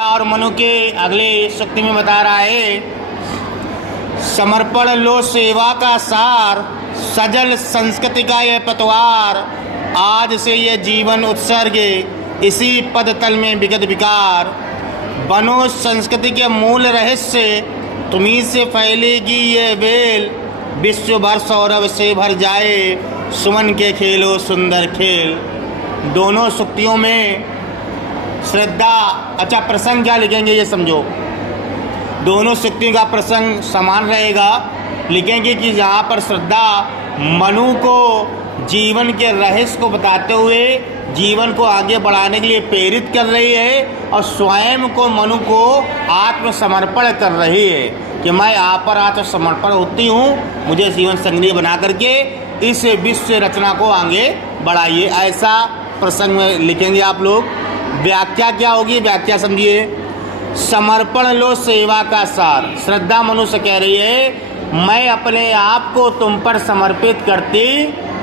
और मनु के अगले शक्ति में बता रहा है, समर्पण लो सेवा का सार, सजल संस्कृति का यह पतवार, आज से यह जीवन उत्सर्ग, इसी पद तल में विगत विकार, बनो संस्कृति के मूल रहस्य, तुम्ही से फैलेगी ये बेल, विश्व भर सौरभ से भर जाए, सुमन के खेलो सुंदर खेल। दोनों सुक्तियों में श्रद्धा, अच्छा प्रसंग क्या लिखेंगे ये समझो, दोनों सुक्तियों का प्रसंग समान रहेगा। लिखेंगे कि जहाँ पर श्रद्धा मनु को जीवन के रहस्य को बताते हुए जीवन को आगे बढ़ाने के लिए प्रेरित कर रही है, और स्वयं को मनु को आत्मसमर्पण कर रही है कि मैं आप पर आत्मसमर्पण होती हूँ, मुझे जीवन संगनी बना करके इस विश्व रचना को आगे बढ़ाइए। ऐसा प्रसंग में लिखेंगे आप लोग। व्याख्या क्या होगी, व्याख्या समझिए। समर्पण लो सेवा का सार, श्रद्धा मनु से कह रही है मैं अपने आप को तुम पर समर्पित करती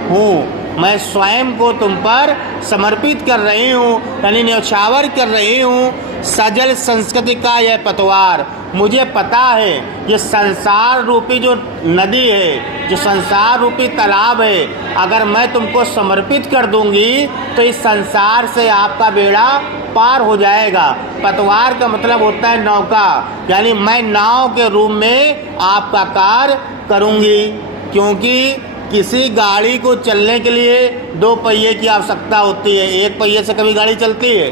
हूँ, मैं स्वयं को तुम पर समर्पित कर रही हूँ, यानी न्यौछावर कर रही हूँ। सजल संस्कृति का यह पतवार, मुझे पता है ये संसार रूपी जो नदी है, जो संसार रूपी तालाब है, अगर मैं तुमको समर्पित कर दूंगी तो इस संसार से आपका बेड़ा पार हो जाएगा। पतवार का मतलब होता है नौका, यानी मैं नाव के रूप में आपका कार्य करूंगी, क्योंकि किसी गाड़ी को चलने के लिए दो पहिए की आवश्यकता होती है, एक पहिए से कभी गाड़ी चलती है।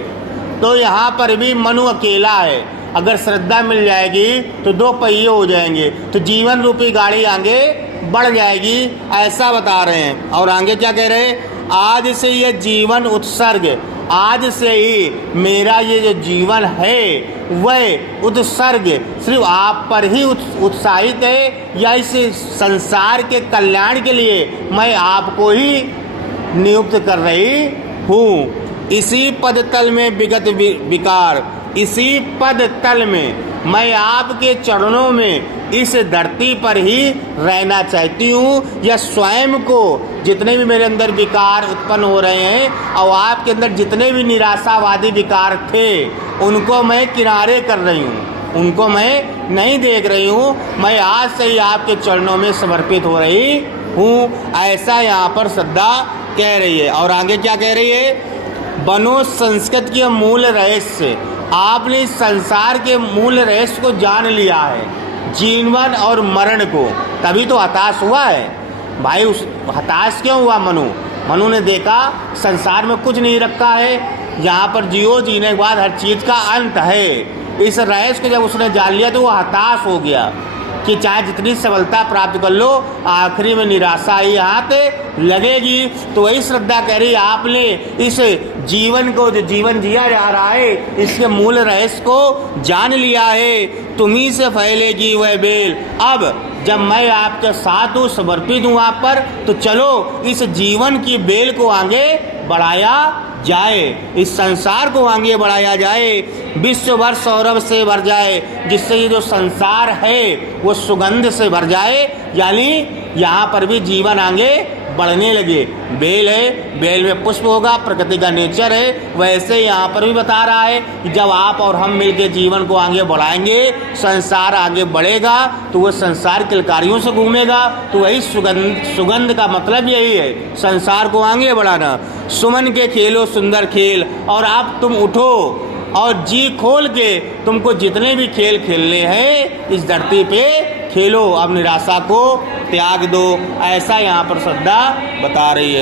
तो यहाँ पर भी मनु अकेला है, अगर श्रद्धा मिल जाएगी तो दो पहिए हो जाएंगे, तो जीवन रूपी गाड़ी आगे बढ़ जाएगी, ऐसा बता रहे हैं। और आगे क्या कह रहे हैं, आज से ये जीवन उत्सर्ग, आज से ही मेरा ये जो जीवन है वह उत्सर्ग सिर्फ आप पर ही उत्साहित है, या इस संसार के कल्याण के लिए मैं आपको ही नियुक्त कर रही हूँ। इसी पद तल में विगत विकार, इसी पद तल में मैं आपके चरणों में इस धरती पर ही रहना चाहती हूँ, या स्वयं को जितने भी मेरे अंदर विकार उत्पन्न हो रहे हैं और आपके अंदर जितने भी निराशावादी विकार थे उनको मैं किनारे कर रही हूँ, उनको मैं नहीं देख रही हूँ, मैं आज से ही आपके चरणों में समर्पित हो रही हूँ, ऐसा यहाँ पर श्रद्धा कह रही है। और आगे क्या कह रही है, बनो संस्कृत के मूल रहस्य, आपने इस संसार के मूल रहस्य को जान लिया है, जीवन और मरण को, तभी तो हताश हुआ है भाई। उस हताश क्यों हुआ मनु ने देखा संसार में कुछ नहीं रखा है, यहाँ पर जियो, जीने के बाद हर चीज़ का अंत है। इस रहस्य को जब उसने जान लिया तो वो हताश हो गया कि चाहे जितनी सफलता प्राप्त कर लो आखिरी में निराशा ही हाथ लगेगी। तो वही श्रद्धा कह रही, आपने इस जीवन को, जो जीवन जिया जा रहा है, इसके मूल रहस्य को जान लिया है, तुम्ही से फैलेगी वह बेल। अब जब मैं आपके साथ हूँ, समर्पित हूँ आप पर, तो चलो इस जीवन की बेल को आगे बढ़ाया जाए, इस संसार को आगे बढ़ाया जाए, विश्व भर सौरभ से भर जाए, जिससे ये जो संसार है वो सुगंध से भर जाए, यानी यहाँ पर भी जीवन आगे बढ़ने लगे। बेल है, बेल में पुष्प होगा, प्रकृति का नेचर है, वैसे यहाँ पर भी बता रहा है कि जब आप और हम मिलकर जीवन को आगे बढ़ाएंगे, संसार आगे बढ़ेगा, तो वो संसार किलकारियों से घूमेगा। तो वही सुगंध का मतलब यही है, संसार को आगे बढ़ाना। सुमन के खेलो सुंदर खेल, और आप तुम उठो और जी खोल के तुमको जितने भी खेल खेलने हैं इस धरती पे खेलो, अब निराशा को त्याग दो, ऐसा यहाँ पर श्रद्धा बता रही है।